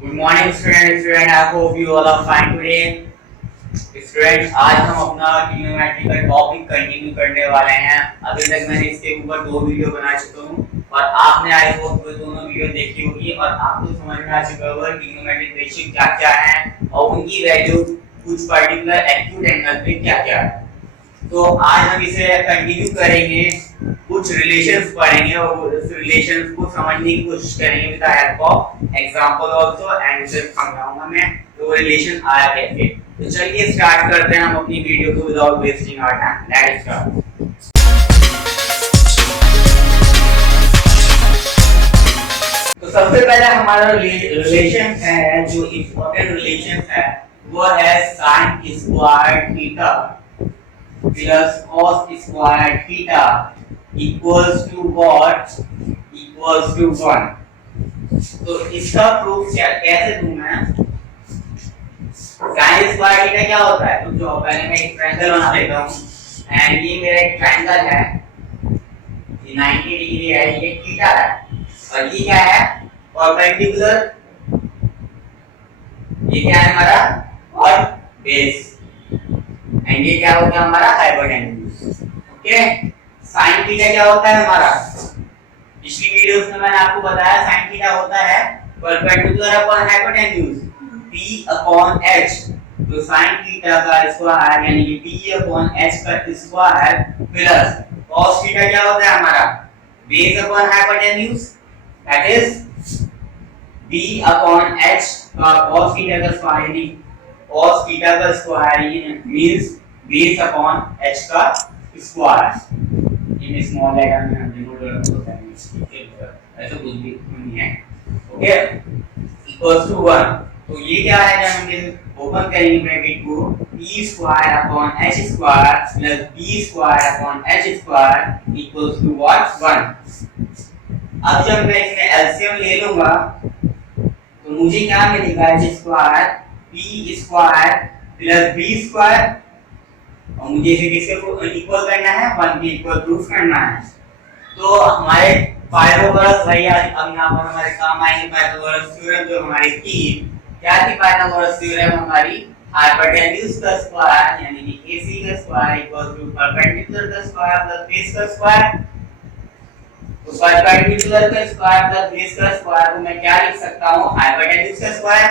Good morning student. I hope you all are fine today. Student आज हम अपना trigonometry का टॉपिक कंटिन्यू करने वाले हैं। अभी तक मैंने इसके ऊपर 2 वीडियो बना चुका हूँ और आपने आई होप वो दोनों वीडियो देखी होगी और आपको समझ में आ चुका होगा ट्रिग्नोमेट्रिक रेशियो क्या क्या है और उनकी वैल्यू कुछ पर्टिकुलर एक्यूट एंगल पे क्या क्या है। तो आज हम इसे कंटिन्यू करेंगे, कुछ रिलेशंस पढ़ेंगे और उस रिलेशंस को समझने की कोशिश करेंगे with the help of example also and उसे समझाऊंगा मैं तो रिलेशन आया कैसे। तो चलिए स्टार्ट करते हैं हम अपनी वीडियो को without wasting our time. Let's start. तो सबसे पहले हमारा रिलेशन है, जो इंपॉर्टेंट रिलेशन है वो है sin square theta plus cos square theta equals to what, equals to 1। तो इसका प्रूफ कैसे दूं मैं? sin स्क्वायर थीटा क्या होता है? तो जो पहले मैं एक ट्रायंगल बना लेता हूं एंड ये मेरा एक ट्रायंगल है, ये 90 डिग्री है, ये थीटा है और ये क्या है? परपेंडिकुलर। ये क्या है हमारा? और बेस एंड ये क्या हो गया हमारा? हाइपोटेन्यूज। ओके, sin थीटा क्या होता है हमारा? पिछली वीडियोस में मैंने आपको बताया sin थीटा होता है perpendicular upon hypotenuse p upon h। तो sin थीटा का स्क्वायर यानी कि p अपॉन h का स्क्वायर प्लस cos थीटा क्या होता है हमारा? Base upon hypotenuse that is b upon h का cos थीटा का स्क्वायर यानी cos थीटा का square means base upon h का स्क्वायर। ये स्मॉल लेटर में हम डिनोट करते हैं, ऐसा कुछ भी नहीं है। Okay, equals to 1। तो ये क्या है? जब हम ओपन करेंगे ब्रैकेट को, p square upon h square plus b square upon h square equals to what? 1। अब जब मैं इसमें एलसीएम ले लूंगा तो मुझे क्या मिलेगा? h square p square plus b square और मुझे इसे किसके इक्वल करना है? 1 के इक्वल प्रूफ करना है। तो हमारे पाइथागोरस भाई अब यहाँ पर हमारे काम आएंगे पाइथागोरस थ्योरम, जो हमारी थी क्या थी? पाइथागोरस थ्योरम हमारी हाइपोटेन्यूज का स्क्वायर यानी कि AC का स्क्वायर इक्वल टू परपेंडिकुलर का स्क्वायर प्लस बेस का स्क्वायर। तो परपेंडिकुलर का स्क्वायर प्लस बेस का स्क्वायर को मैं क्या लिख सकता हूँ? हाइपोटेन्यूज का स्क्वायर।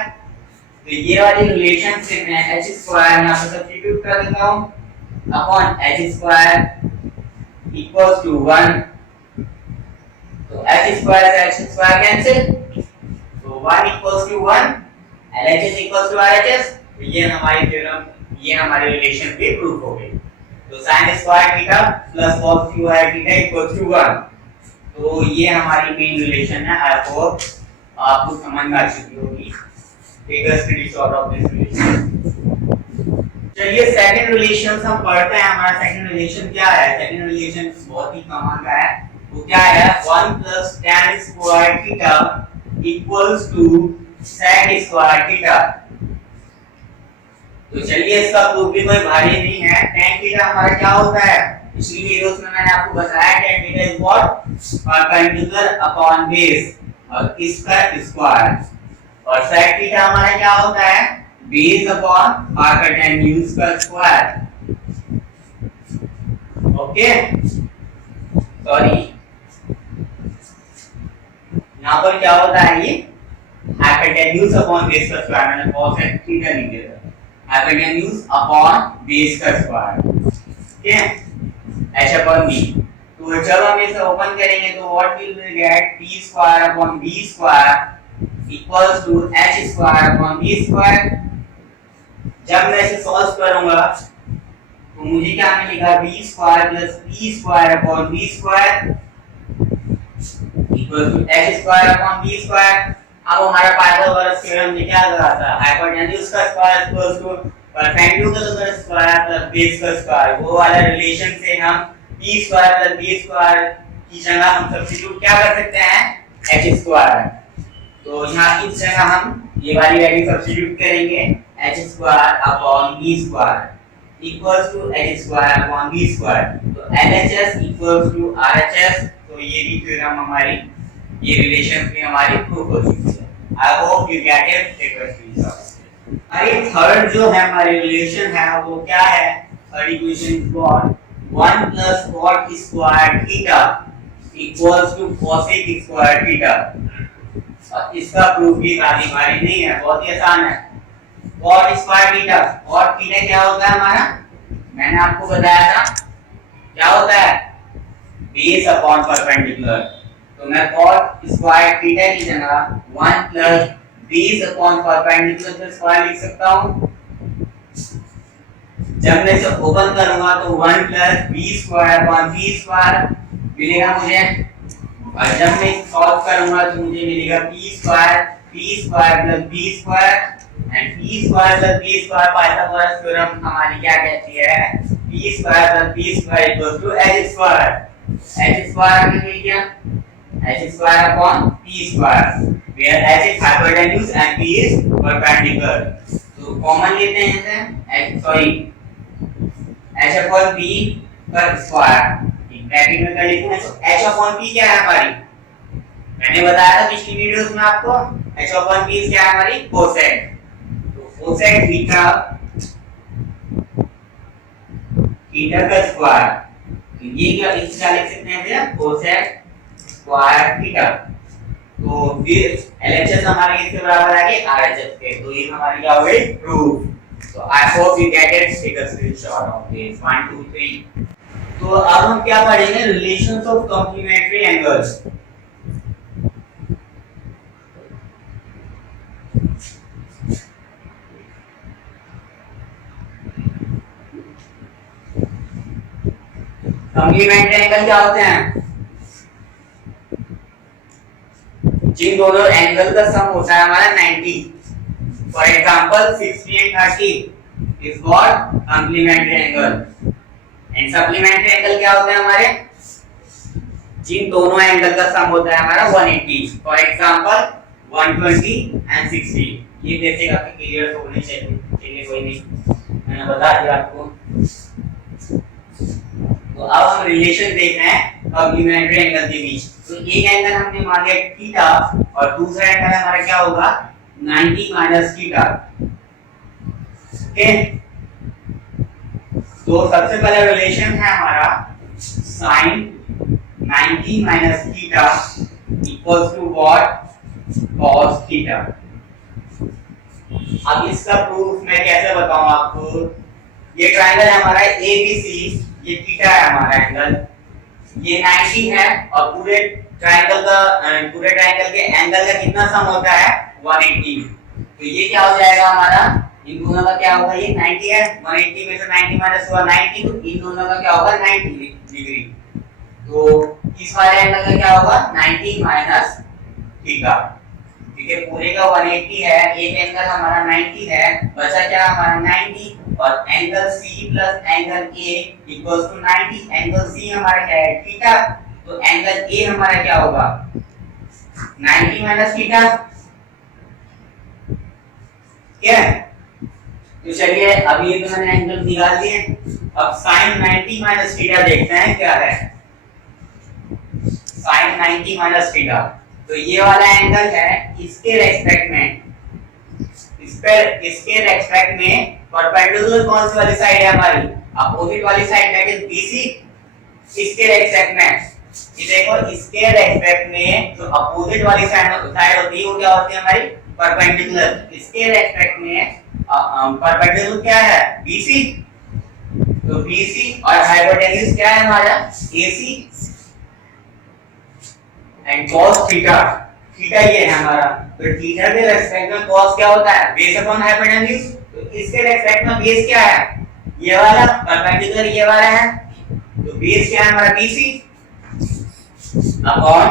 तो ये वाली रिलेशन से मैं h स्क्वायर यहाँ पर सब्स्टिट्यूट कर देता हूँ upon h square equals to 1। तो h स्क्वायर से h स्क्वायर कैंसिल, तो 1 equals to 1, LHS equals to RHS। तो ये हमारी थ्योरम, ये हमारी रिलेशन भी प्रूफ हो गई। तो sin square theta plus cos square theta equals to 1। तो ये हमारी मेन रिलेशन है। आई होप आपको समझ में आ चुकी होगी। Take a screenshot of this relation. चलिए सेकंड रिलेशन हम पढ़ते हैं। हमारा सेकंड रिलेशन क्या है? सेकंड रिलेशन बहुत ही कमाल का है। वो क्या है? 1 plus tan square theta equals to sec square theta. तो चलिए इसका प्रूफ भी कोई भारी नहीं है। tan थीटा हमारा क्या होता है? पिछली वीडियोस में मैंने आपको बताया tan theta is what? Perpendicular upon base और इसका स्क्वायर। और sec थीटा हमारा क्या होता है? बेस अपॉन हाइपोटेन्यूज का स्क्वायर। ओके, सॉरी यहाँ पर क्या होता है? ये हाइपोटेन्यूज अपॉन बेस का स्क्वायर, मैंने cos थीटा लिख दिया था। हाइपोटेन्यूज अपॉन बेस का स्क्वायर, ठीक है, h अपॉन b। तो जब हम इसे ओपन करेंगे तो what will we get? p square upon b square equals to h square upon b square. जब मैं इसे सॉल्व करूंगा तो मुझे क्या मिलेगा? b square plus p square upon b square equal to h square upon b square. अब हमारा पाइथागोरस थ्योरम ने क्या कहा था? हाइपोटेन्यूज का स्क्वायर इक्वल्स टू परपेंडिकुलर का स्क्वायर प्लस बेस का स्क्वायर। वो वाला रिलेशन से हम p square plus b square की जगह हम सब्स्टिट्यूट क्या कर सकते हैं? h square. तो यहाँ इस जगह हम ये वाली वैल्यू सब्स्टिट्यूट करेंगे, h square upon b square equals to h square upon b square. तो LHS इक्वल्स टू RHS। तो ये भी थ्योरम हमारी, ये रिलेशन भी हमारी प्रूफ हो चुकी है। I hope you get it, take a screenshot. अरे थर्ड जो है हमारी रिलेशन है वो क्या है, third equation is called 1 plus cot square theta equals to cosec square theta। और इसका प्रूफ भी काफी भारी नहीं है, बहुत ही आसान है। cot square theta, cot theta क्या होता है हमारा, मैंने आपको बताया था क्या होता है, बेस अपॉन परपेंडिकुलर। तो मैं cot स्क्वायर थीटा की जगह 1 प्लस बेस अपॉन परपेंडिकुलर का स्क्वायर लिख सकता हूं। जब मैं इसे ओपन करूंगा तो 1 plus b square upon b square मिलेगा मुझे, और जब मैं सॉल्व करूंगा तो मुझे मिलेगा p square plus b square, and p square plus b square Pythagoras theorem हमारी क्या कहती है, p square plus b square equals to h square. H square आगे मिल गया, h square upon p square, where h is hypotenuse and p is perpendicular। तो common लेते हैं इसे, h सॉरी h अपॉन p का स्क्वायर ब्रैकेट में कर लेते हैं। तो h अपॉन p क्या है हमारी, मैंने बताया था पिछली वीडियोस में आपको, h अपॉन p क्या है हमारी, कोसेक। तो कोसेक थीटा का स्क्वायर, तो ये क्या इस क्या लिख सकते हैं, कोसेक स्क्वायर थीटा। तो फिर एलएचएस हमारे किसके बराबर आ गए, आरएचएस के। तो ये हमारी क्या हो गई, प्रूफ। तो I hope you get it, take a screenshot of this 1 2 3। तो अब हम क्या पढ़ेंगे, relations of complementary angles. Complementary angle क्या होते हैं, जिन दोनों एंगल का सम होता है हमारा 90। For example 60 and 30 is called complementary angle. And supplementary angle क्या होते हैं हमारे, जिन दोनों एंगल का सम होता है हमारा 180। For example 120 and 60। ये बेसिक आपके क्लियर होने चाहिए, चलिए कोई नहीं, मैंने बता दिया आपको। तो अब हम रिलेशन देख रहे हैं कॉम्प्लीमेंट्री एंगल के बीच। तो एक एंगल हमने मान लिया थीटा, और दूसरा एंगल हमारा क्या होगा, 90 माइनस थीटा। ओके, तो सबसे पहला रिलेशन है हमारा sin 90 minus theta equals to what, cos theta. अब इसका प्रूफ मैं कैसे बताऊं आपको, ये ट्रायंगल है हमारा ABC, ये थीटा है हमारा एंगल, ये 90 है, और पूरे ट्रायंगल के एंगल का कितना सम होता है, 180। तो ये क्या हो जाएगा हमारा, इन दोनों का क्या होगा, ये 90 है, 180 में से 90 माइनस हुआ 90, तो इन दोनों का क्या होगा, 90 डिग्री। तो इस वाले एंगल का क्या होगा, 90 माइनस थीटा। ठीक है, पूरे का 180 है, एक एंगल हमारा 90 है, बचा क्या हमारा 90, और angle C plus angle A equals to 90। Angle C हमारा क्या है, थीटा, तो एंगल A हमारा क्या होगा, 90 माइनस थीटा। क्या है, तो चलिए अब ये तो मैंने एंगल निकाल दिए। अब sin 90 माइनस थीटा देखते हैं क्या है, sin 90 माइनस थीटा। तो ये वाला एंगल है, इसके रेस्पेक्ट में, इसके रेस्पेक्ट में परपेंडिकुलर कौन सी वाली साइड है हमारी, अपोजिट वाली साइड, दैट इज BC। इसके रेस्पेक्ट में, ये देखो इसके रेस्पेक्ट में जो अपोजिट वाली साइड होती है वो क्या होती है हमारी, परपेंडिकुलर। इसके रेस्पेक्ट में परपेंडिकुलर क्या है, BC। तो BC और हाइपोटेन्यूज क्या है हमारा, AC। And cos theta, theta ये है हमारा, तो थीटा के रेस्पेक्ट में cos क्या होता है, बेस अपॉन हाइपोटेन्यूज। तो इसके रेस्पेक्ट में बेस क्या है, ये वाला, परपेंडिकुलर ये वाला है, तो बेस क्या है हमारा, BC अपॉन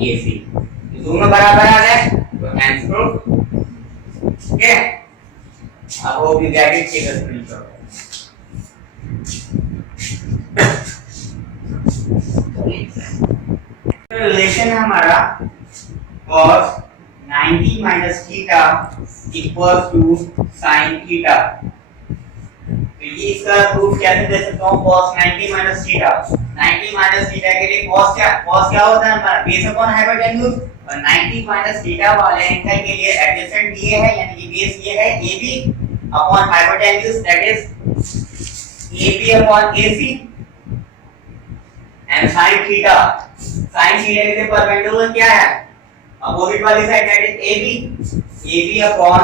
AC। तो दोनों बराबर आ गए, तो आंसर प्रूफ। ओके, अब hope you get it, take a screenshot. Relation है हमारा cos 90 minus theta equals to sin theta। तो ये इसका प्रूफ कैसे दे सकता हूँ, cos 90 minus theta। 90 minus theta के लिए cos क्या होता है हमारा बेस अपॉन हाइपोटेन्यूज, और 90 माइनस थीटा वाले एंगल के लिए एडजेसेंट ये है यानी कि बेस ये है AB upon hypotenuse, that is AB upon AC, and sin theta के लिए परपेंडिकुलर क्या है अपोजिट वाली side, that is AB upon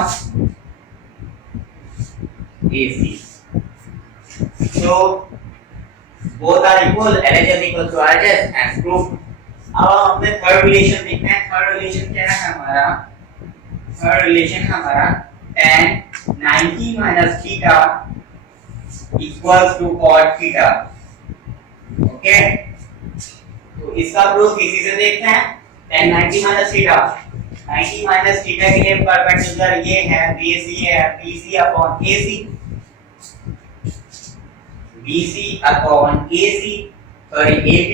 AC. So both are equal, LHS equals to RHS and proof. अब हम अपने थर्ड रिलेशन देखते हैं. थर्ड रिलेशन क्या है हमारा? थर्ड रिलेशन हमारा tan 90 minus theta equals to cot theta. Okay, तो इसका प्रूफ इसी से देखते हैं. tan 90 minus theta, 90 minus theta के लिए परपेंडिकुलर ये है BC है BC upon AC, BC upon AC, sorry AB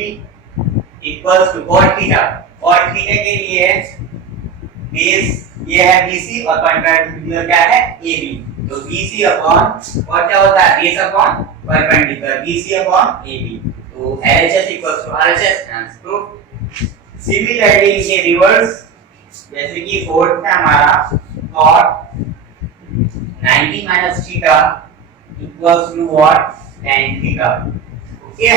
equals to cot theta. cot theta के लिए बेस ये है BC और परपेंडिकुलर क्या है AB. तो BC upon और क्या होता है base upon perpendicular BC upon AB. तो LHS equals to RHS and proof. Similarly ये रिवर्स जैसे कि फोर्थ है हमारा cot 90 minus theta equals to what tan theta. Okay,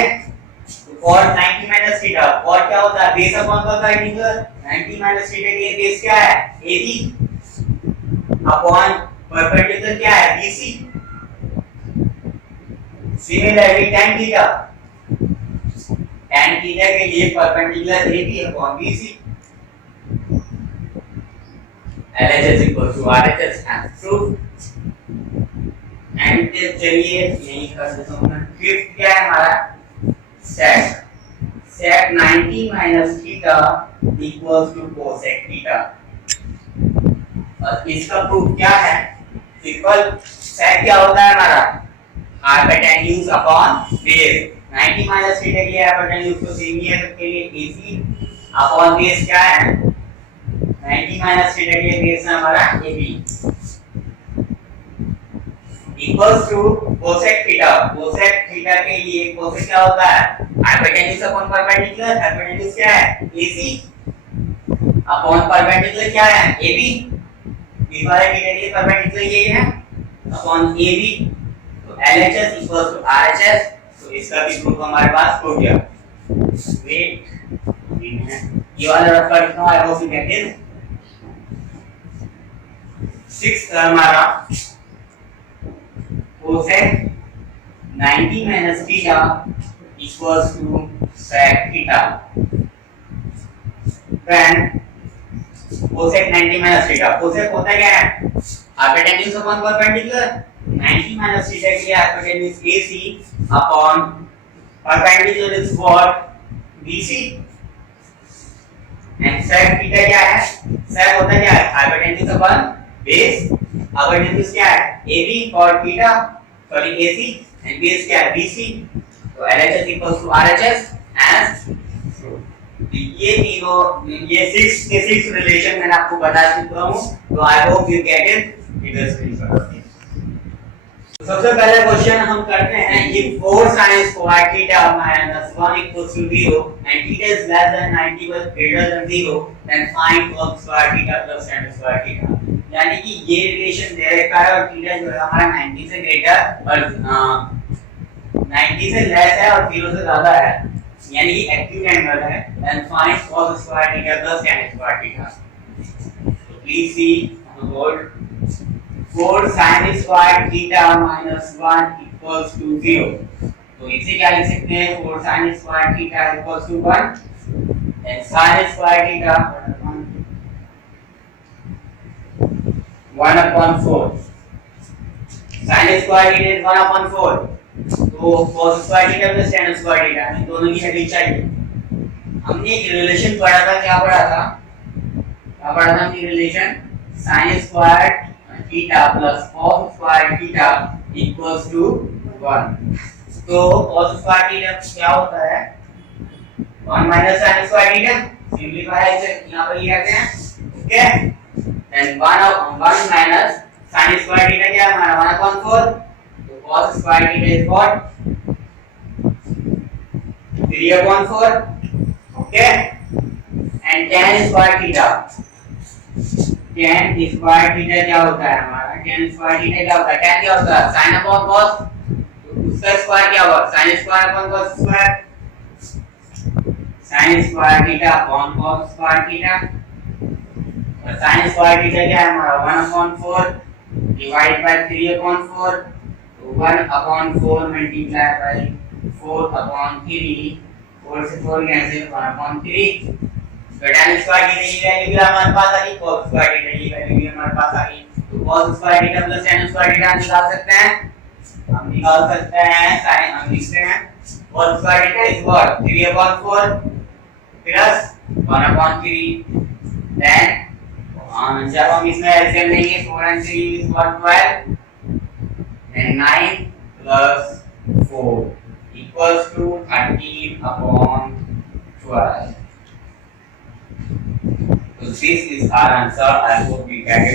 तो cot 90 minus theta, cot क्या होता है base upon perpendicular, 90 minus theta के लिए बेस क्या है AB अपॉन परपेंडिकुलर क्या है BC. सिमिलरली tan theta के लिए perpendicular AB upon BC. LHS equals to RHS and proof. And चलिए यही कर देता हूं मैं. फिफ्थ क्या है हमारा sec 90 minus theta equals to cosec theta. और इसका प्रूफ क्या है? सिंपल. sec क्या होता है हमारा hypotenuse upon base. 90 minus theta के लिए हाइपोटेन्यूज तो सेम ही है, के लिए AC अपॉन बेस क्या है 90 minus theta के लिए बेस है हमारा AB equals to cosec theta. cosec theta के लिए cosec क्या होता है हाइपोटेन्यूज अपॉन परपेंडिकुलर. हाइपोटेन्यूज क्या है AC अपॉन परपेंडिकुलर क्या है AB. इस वाले थीटा के लिए परपेंडिकुलर ये है अपॉन AB. तो LHS equals to RHS. तो इसका भी प्रूफ हमारे पास हो गया. वेट ये वाला रफ कर देता हूं. आई hope you get it. Sixth हमारा cosec 90 minus theta equals to sec theta. Then cosec 90 minus theta, cosec होता क्या है hypotenuse upon perpendicular. 90 minus theta के लिए hypotenuse AC upon perpendicular is what BC. And sec theta क्या है? sec होता क्या है हाइपोटेन्यूज अपॉन बेस. हाइपोटेन्यूज क्या है AB cot theta, sorry AC, and base क्या है BC. तो LHS equals to RHS and ये तीनों ये 6 रिलेशन मैंने आपको बता चुका हूं. तो I hope you get it. सबसे पहले क्वेश्चन हम करते हैं. ये 4 sin square theta minus 1 equals to 0 and theta is less than 90 but greater than 0, then find cos square theta plus sin square theta. यानी कि ये रिलेशन दे रखा है और थीटा जो है हमारा 90 से ग्रेटर और 90 से लेस है और 0 से ज्यादा है, यानी कि एक्यूट एंगल है. And find cos square theta plus tan square theta. तो please see on the board. 4 sin square theta minus 1 equals to 0. तो इसे क्या लिख सकते हैं 4 sin square theta equals to 1 and sin square theta 1/4. sin square theta is 1/4. तो cos square theta plus tan square theta इन दोनों की वैल्यू चाहिए. हमने एक रिलेशन पढ़ा था. क्या पढ़ा था हमने relation sin square theta plus cos square theta equals to 1. तो cos स्क्वायर थीटा क्या होता है 1 minus sin square theta. Simplify इसे यहां पर लिखते हैं. Okay, then 1 minus sin square theta क्या है हमारा 1/4. तो cos square theta is what 3/4, okay. And tan square theta, tan square theta क्या होता है हमारा, tan स्क्वायर थीटा क्या होता है, tan क्या होता है sin अपॉन cos, तो उसका स्क्वायर क्या होगा sin square upon cos square, sin square theta upon cos square theta, और sin स्क्वायर थीटा क्या है हमारा 1/4 डिवाइड बाय 3/4, तो 1/4 मल्टीप्लाई बाय 4/3, 4 से 4 कैंसिल 1/3, तो tan स्क्वायर थीटा की वैल्यू भी हमारे पास आ गई, cos स्क्वायर थीटा की वैल्यू भी हमारे पास आ गई, तो cos square theta plus tan square theta निकाल सकते हैं, हम निकाल सकते हैं sin, हम लिखते हैं cos square theta is what 3/4 plus 1/3, then जब हम इसमें एलसीएम लेंगे 4 and 3 is what 12, then 9 plus 4 equals to 13/12. So this is our answer. I hope you get it.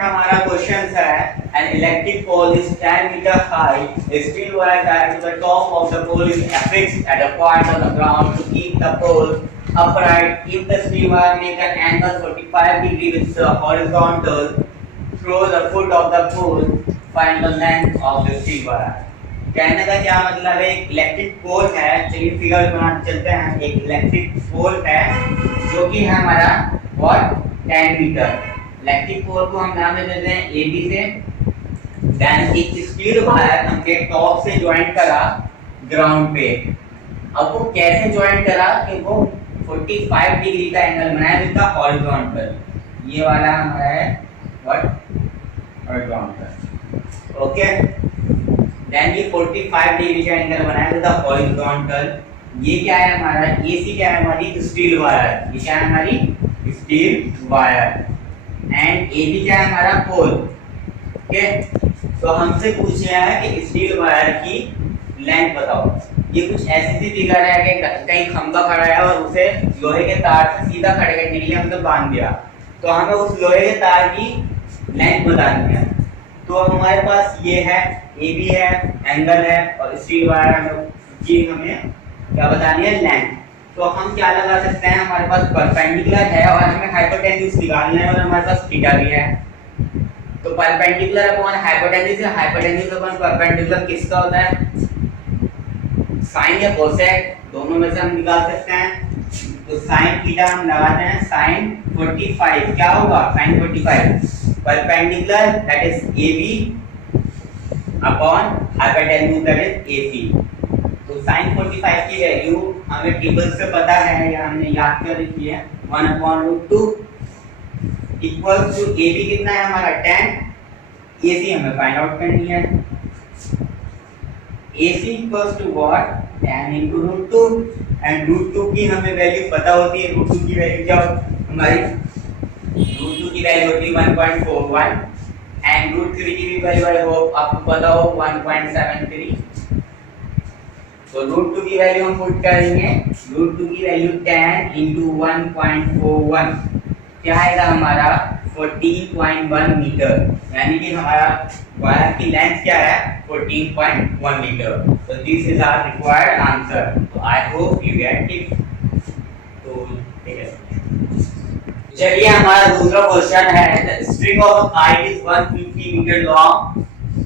हमारा क्वेश्चन है an electric pole is 10 meter high, a steel wire tied to the top of the pole is affixed at a point on the ground to keep the pole upright. If the steel wire make an angle 45 degree with the horizontal through the foot of the pole, find the length of the steel wire. कहने का क्या मतलब है, एक electric pole है, चलिए figure बनाते चलते हैं, एक इलेक्ट्रिक पोल है जो कि है हमारा व्हाट 10 मीटर, इलेक्ट्रिक पोल को हम नाम दे देते हैं AB से, देन एक स्टील वायर हमने टॉप से ज्वाइन करा ग्राउंड पे, अब वो कैसे ज्वाइन करा कि वो 45 डिग्री का एंगल बनाया विद द हॉरिजॉन्टल, ये वाला हमारा है व्हाट हॉरिजॉन्टल, ओके, देन ये 45 डिग्री का एंगल बनाया विद द हॉरिजॉन्टल, ये क्या है हमारा AC क्या है हमारी स्टील वायर, ये क्या है हमारी स्टील वायर, एंड AB क्या है हमारा पोल, ओके। तो हमसे पूछ रहा है कि स्टील वायर की लेंथ बताओ, ये कुछ ऐसी सी फिगर है कि कहीं खंभा खड़ा है और उसे लोहे के तार से सीधा खड़े करने के लिए हमने बांध दिया, तो हमें उस लोहे के तार की लेंथ बतानी है, तो हमारे पास ये है AB है, एंगल है, और स्टील वायर हमें क्या बतानी है लेंथ, तो हम क्या लगा सकते हैं, हमारे पास परपेंडिकुलर है और हमें हाइपोटेन्यूज निकालना है और हमारे पास थीटा भी है, तो परपेंडिकुलर अपॉन हाइपोटेन्यूज है, हाइपोटेन्यूज अपॉन परपेंडिकुलर किसका होता है, साइन या कोसेक दोनों में से हम निकाल सकते हैं, तो साइन थीटा हम लगाते हैं साइन 45, क्या होगा sine 45 perpendicular that is AB upon hypotenuse that is AC, तो sin 45 की वैल्यू हमें टेबल से पता है या हमने याद कर रखी है 1/√2 इक्वल्स टू AB कितना है हमारा 10, AC हमें फाइंड आउट करनी है, AC equals to what 10 into √2, and √2 की हमें वैल्यू पता होती है, √2 की वैल्यू क्या हमारी √2 की वैल्यू होती है 1.41, एंड √3 की भी वैल्यू आई होप आपको पता हो 1.73, तो √2 की वैल्यू हम पुट करेंगे, √2 की वैल्यू 10 into 1.41 क्या आएगा हमारा 14.1 मीटर, यानी कि हमारा वायर की लेंथ क्या है 14.1 मीटर, तो this is our required answer, तो I hope you get it, तो ठीक है। चलिए हमारा दूसरा क्वेश्चन है, the string of a kite is 150 meter long,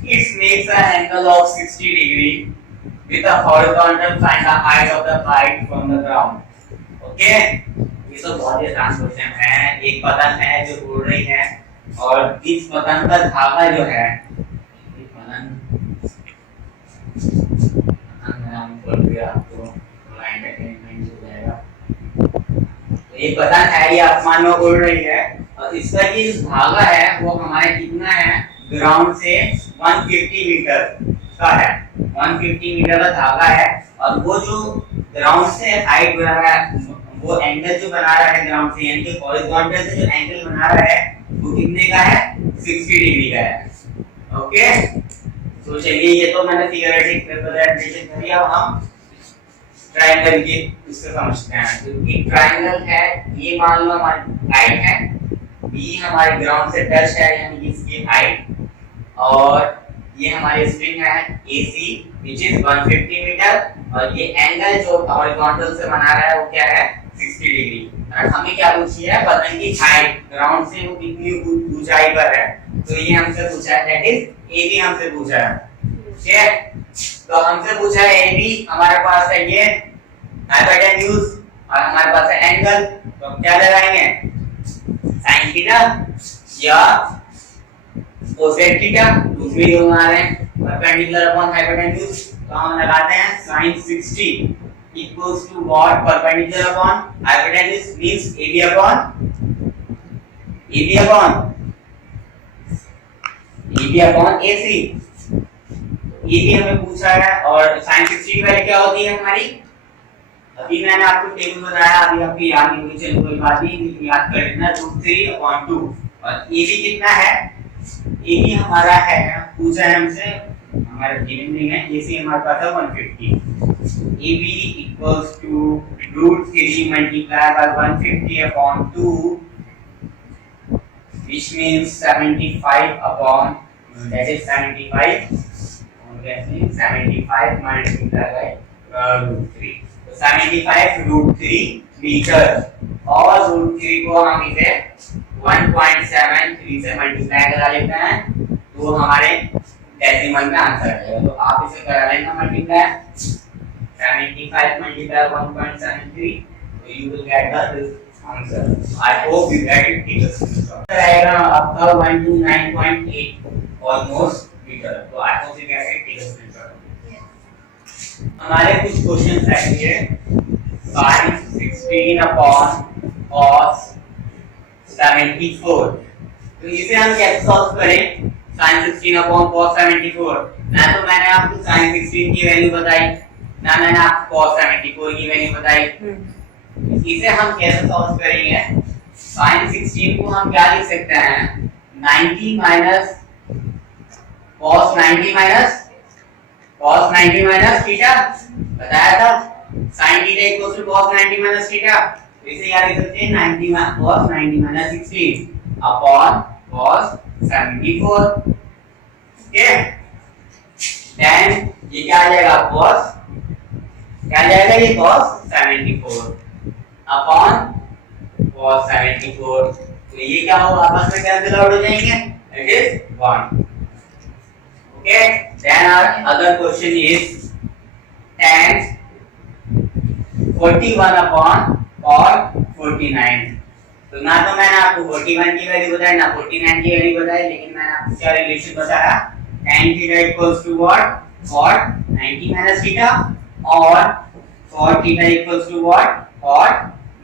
it makes an angle of 60 degree with a horizontal, find the height of the kite from the ground, okay, ये तो बहुत ही आसान क्वेश्चन है, एक पतंग है जो उड़ रही है और इस पतंग का धागा जो है, ये पतंग है, ये आसमान में उड़ रही है और इसका जो धागा है वो हमारे कितना है ग्राउंड से 150 मीटर का है, 150 मीटर का धागा है, और वो जो ग्राउंड से हाइट बना रहा है, वो एंगल जो बना रहा है ग्राउंड से, यानी कि हॉरिजॉन्टल से जो एंगल बना रहा है वो कितने का है 60 डिग्री का है, ओके। तो चलिए ये तो मैंने थियोरेटिक रिप्रेजेंटेशन कर दिया, हम ट्रायंगल की उससे समझते हैं, क्योंकि ट्रायंगल है, ये मान लो हमारी हाइट है, बी हमारे ग्राउंड से टच है यानी कि इसकी हाइट, और ये हमारी स्ट्रिंग है AC which is 150 मीटर, और ये एंगल जो हॉरिजॉन्टल से बना रहा है वो क्या है 60 डिग्री। और हमें क्या पूछी है, पतंग की हाइट ग्राउंड से वो कितनी ऊंचाई पर है, तो ये हमसे पूछा है, दैट इज AB हमसे पूछा है। ठीक है, तो हमसे पूछा है AB, हमारे पास है ये हाइपोटेन्यूज और हमारे पास है एंगल, तो हम क्या लगाएंगे sin थीटा या कोसेक थीटा, दूसरी दोनों आ रहे हैं परपेंडिकुलर अपॉन हाइपोटेन्यूज, तो हम लगाते हैं sin 60 equals to what, perpendicular upon hypotenuse means AB upon AC। AB हमें पूछा है और sin 60 की वैल्यू क्या होती है हमारी, अभी मैंने आपको टेबल बताया, अभी आपको याद नहीं होगी, चलो कोई बात नहीं, लेकिन याद कर लेना √3/2। और AB कितना है, AB हमारा है, पूछा है हमसे, हमारे गिवन नहीं है, AC हमारे पास है 150। AB equals to √3 multiplied by 150/2, which means 75 upon, that is 75, 75 multiplied by √3, तो 75 √3 मीटर, और √3 को हम इसे 1.73 से मल्टीप्लाई करा लेते हैं, तो हमारे डेसिमल में आंसर आएगा। तो आप इसे करा लेना multiply, 75 multiplied by 1.73, so you will get the answer. I hope you get it. ठीक है, आएगा आपका 129.8 almost मीटर, तो I hope you get it। ठीक है, हमारे कुछ क्वेश्चन ऐसे हैं, sin 16 upon cos 74, तो इसे हम कैसे सॉल्व करें, sin 16 upon cos 74, ना तो मैंने आपको sin 16 की वैल्यू बताई, ना मैंने आपको cos 74 की वैल्यू बताई, इसे हम कैसे सॉल्व करेंगे, sin 16 को हम क्या लिख सकते हैं, 90 माइनस cos 90 माइनस थीटा, बताया था sin theta equals to cos 90 minus theta, तो इसे क्या लिख सकते हैं 90 cos 90 minus 16 upon cos 74। Okay, then ये क्या आ जाएगा cos, क्या आ जाएगा ये cos 74 अपॉन cos 74, तो ये क्या होगा, आपस में कैंसिल आउट हो जाएंगे, it is 1। Okay, then our other question is tan 41 upon cot 49, तो ना तो मैंने आपको 41 की वैल्यू बताई, ना 49 की वैल्यू बताई, लेकिन मैंने आपको क्या रिलेशन बताया, tan theta equals to what, cot 90 minus theta, और cot theta equals to what, cot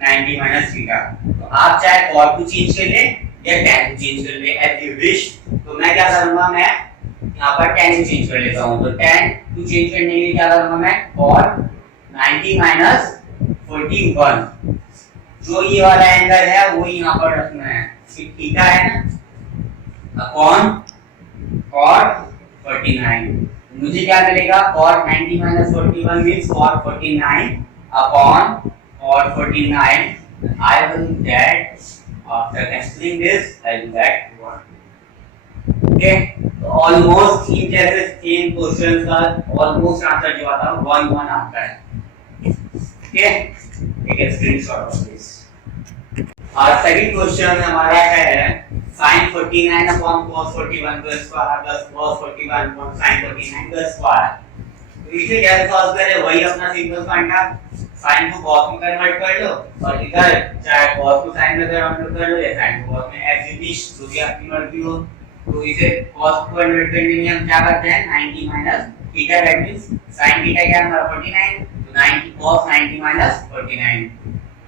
90 minus theta. तो आप चाहे cot को चेंज कर ले या tan को चेंज कर ले, एज यू विश। तो मैं क्या करूंगा, मैं यहाँ पर tan को चेंज कर लेता हूँ, तो tan को चेंज करने के लिए क्या करूंगा मैं, cot 90 माइनस 41, जो ये वाला एंगल है वो यहाँ पर रखना है, थीटा है ना, अपॉन cot 49, मुझे क्या मिलेगा, cot 90 minus 41 means cot 49 upon cot 49, I will get, after cancelling this I will get 1। okay, तो ऑलमोस्ट इन जैसे सेम क्वेश्चंस का ऑलमोस्ट आंसर जो आता है 1 आता है। Okay, take a screenshot of this. और सेकंड क्वेश्चन हमारा है sin 49 upon cos 41 का square plus cos 41 upon sin 49 का स्क्वायर, तो इसे कैसे सॉल्व करें, वही अपना सिंपल फार्मूला, sin को cos में कन्वर्ट कर लो, और इधर चाहे cos को sin में कन्वर्ट कर लो या sin को cos में, एज यू विश, जो भी आपकी मर्जी हो। तो इसे cos को कन्वर्ट करने में हम क्या करते हैं, 90 minus theta, that means sin theta क्या है हमारा 49, तो 90 cos 90 माइनस 49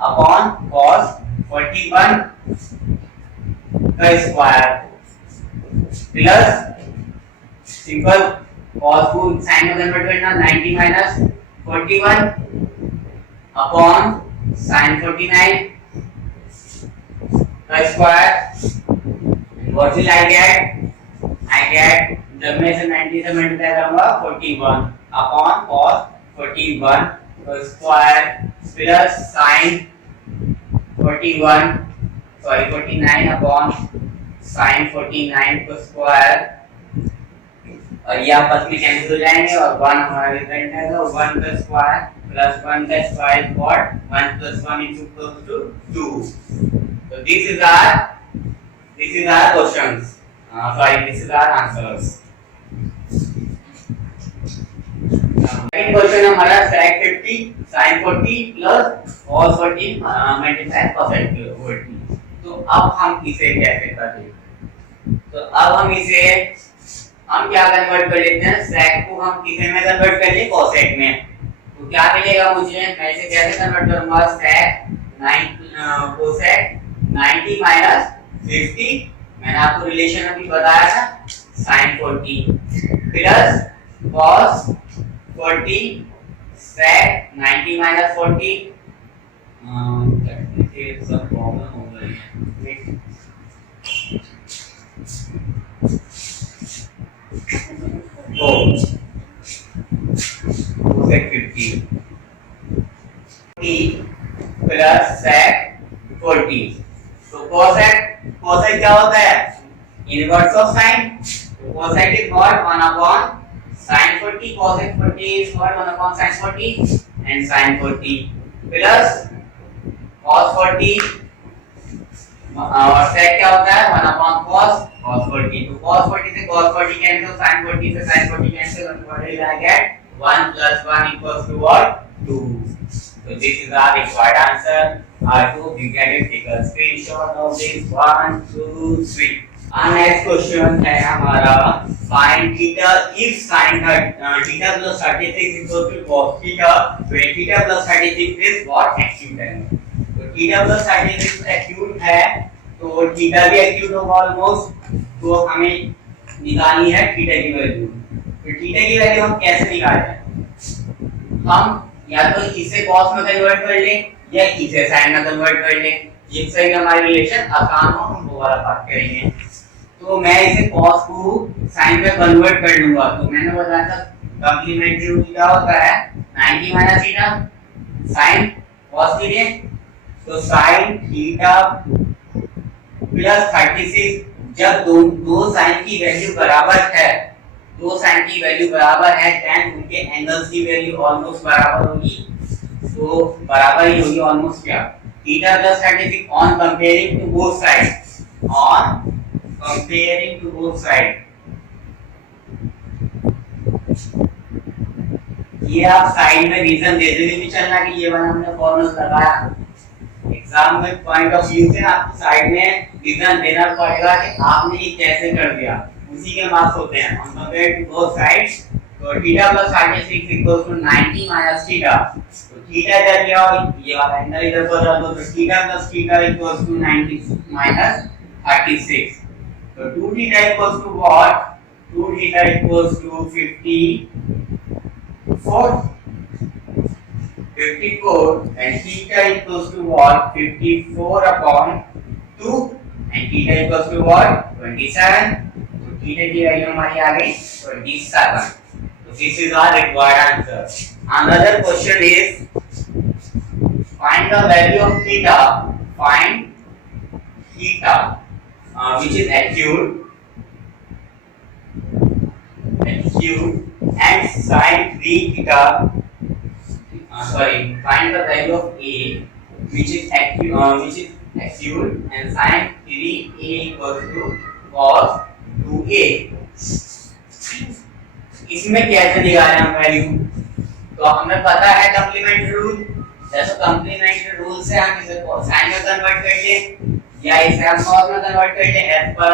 अपॉन cos 41 का स्क्वायर प्लस सिंपल cos को sin में कन्वर्ट करना 90 माइनस 41 अपॉन sin 49 का square. What will I gate, जब मैं इसे 90 से मल्टीप्लाई करूंगा 41 अपॉन cos 41 का square plus sin 49 upon sin 49 का स्क्वायर और ये आपस में कैंसिल हो जाएंगे और 1 हमारा रिजल्ट आएगा 1 का स्क्वायर प्लस 1 का square is what 1 plus 1 is equal to 2. So this is our questions. This is our answers. Second question हमारा sec 50 sin 40 plus cos 40 multiply cosec 40. तो अब हम इसे कैसे करें? तो अब हम क्या कन्वर्ट कर लेते हैं, sec को हम किसे में कन्वर्ट कर लिए, cosec में। तो क्या मिलेगा मुझे, मैं इसे कैसे कन्वर्ट करूंगा, sec 90 cosec 90 minus 50, मैंने आपको रिलेशन अभी बताया था, sin 40 plus cos 40 sec 90 minus 40, सब प्रॉब्लम हो गई है। cosec 50 प्लस sec 40, तो cosec क्या होता है, inverse of sin, cosec is what 1 upon sin 40, cosec 40 is what 1 upon sin 40 and sin 40 plus cos 40 और sec क्या होता है 1 upon cos 40, तो cos 40 से cos 40 कैंसिल, sin 40 से sin 40 cancel, and what will I get, 1 plus 1 equals to what, 2. So this is our required answer. I hope you get it. Take a screenshot of this. 1 2 3. Our next question है हमारा find theta if sin theta plus 36 equals to cos theta, where theta plus 36 is what, acute है। तो theta plus 36 acute है, तो theta भी acute होगा almost, तो हमें निकालनी है थीटा की वैल्यू। तो थीटा की वैल्यू हम कैसे निकालते हैं, हम या तो इसे cos में कन्वर्ट कर लें या इसे sin में कन्वर्ट कर लें, जिससे कि हमारी रिलेशन आसान हो, हम वो वाला बात करेंगे। तो मैं इसे cos को sin में कन्वर्ट कर लूंगा, तो मैंने बताया था कॉम्प्लीमेंट्री रूल क्या होता है, 90 माइनस थीटा sin cos के लिए, तो sin थीटा प्लस 36, जब दो sin की वैल्यू बराबर है, दो sin की वैल्यू बराबर है, देन उनके एंगल्स की वैल्यू ऑलमोस्ट बराबर होगी, तो बराबर ही होगी ऑलमोस्ट क्या, theta plus 36 on comparing to both side, on comparing to both side. ये आप साइड में रीजन दे देने भी चलना कि ये वाला हमने फॉर्मूला लगाया, एग्जाम में पॉइंट ऑफ व्यू से आपको साइड में रीजन देना पड़ेगा कि आपने ये कैसे कर दिया, उसी के मार्क्स होते हैं। हम कंपेयर टू बोथ साइड्स, तो theta plus 36 equals to 90 minus theta, तो थीटा इधर लिया और ये वाला एंगल इधर बदल दो, तो theta plus theta equals to 90 minus 36, तो 2 theta equals to what, 2 theta equals to 54 and theta equals to what, 54 upon 2 and theta equals to what, 27, तो theta की वैल्यू हमारी आ गई 27। So this is our required answer. Another question is find the value of theta, find theta which is acute and sin 3 theta, find the value of a which is acute and sin 3a equals to cos 2a। इसमें कैसे निकालें हम value, तो हमें पता है complementary rule, जैसे complementary rule से हम इसे sin में कन्वर्ट कर लें या इसे हम cos में कन्वर्ट कर लें एज पर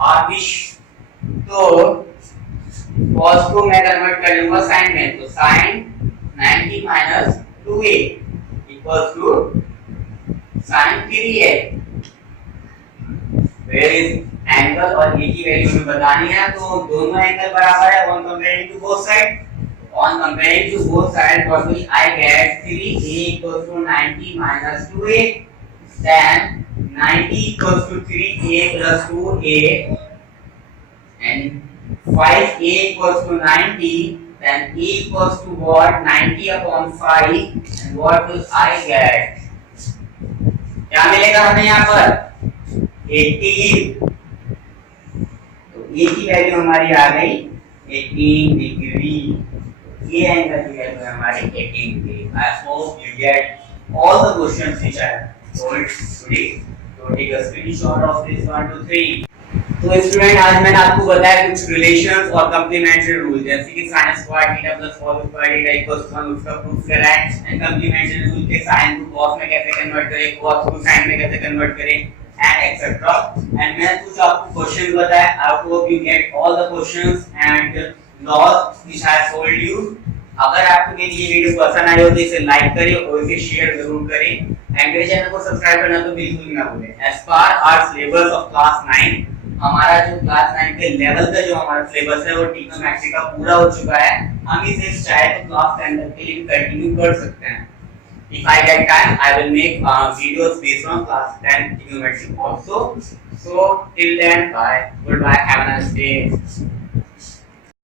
आवर विश। तो cos को मैं कन्वर्ट कर लूंगा sin में, तो sin 90 minus 2a equals to sin 3a, where is angle और a की वैल्यू हमें बतानी है, तो दोनों एंगल बराबर है on comparing to both side, on comparing to both side what will I get, 3a equals to 90 minus 2a, then 90 equals to 3a plus 2a and 5a equals to 90, then a equals to what, 90 upon 5 and what will I get, क्या मिलेगा हमें यहाँ पर 18, तो a की value हमारी आ गई 18 degree, ये एंगल जो है हमारे 18 degree. I hope you get all the questions which I told today. So take a screenshot of this 1 2 3. तो स्टूडेंट आज मैंने आपको बताया कुछ रिलेशंस और कॉम्प्लीमेंट्री रूल, जैसे कि sin square theta plus cos square theta equals 1 उसका प्रूफ करा है, एंड कॉम्प्लीमेंट्री रूल के sin को cos में कैसे कन्वर्ट करें, cos को sin में कैसे कन्वर्ट करें, एंड एक्सेट्रा। एंड मैंने कुछ आपको क्वेश्चन बताया, आई hope you get all the questions and loss which I have told you. अगर आपको मेरी ये वीडियो पसंद आई हो तो इसे लाइक करें और इसे शेयर जरूर करें, एंड मेरे चैनल को सब्सक्राइब करना तो बिल्कुल ना भूलें। As per our syllabus of class 9, हमारा जो क्लास 9 के लेवल का जो हमारा सिलेबस है वो ट्रिग्नोमेट्री का पूरा हो चुका है। हम इसे चाहे तो क्लास 10 तक के लिए कंटिन्यू कर सकते हैं। If I get time, I will make videos based on class 10 trigonometry also. So till then, bye, goodbye, have a nice day.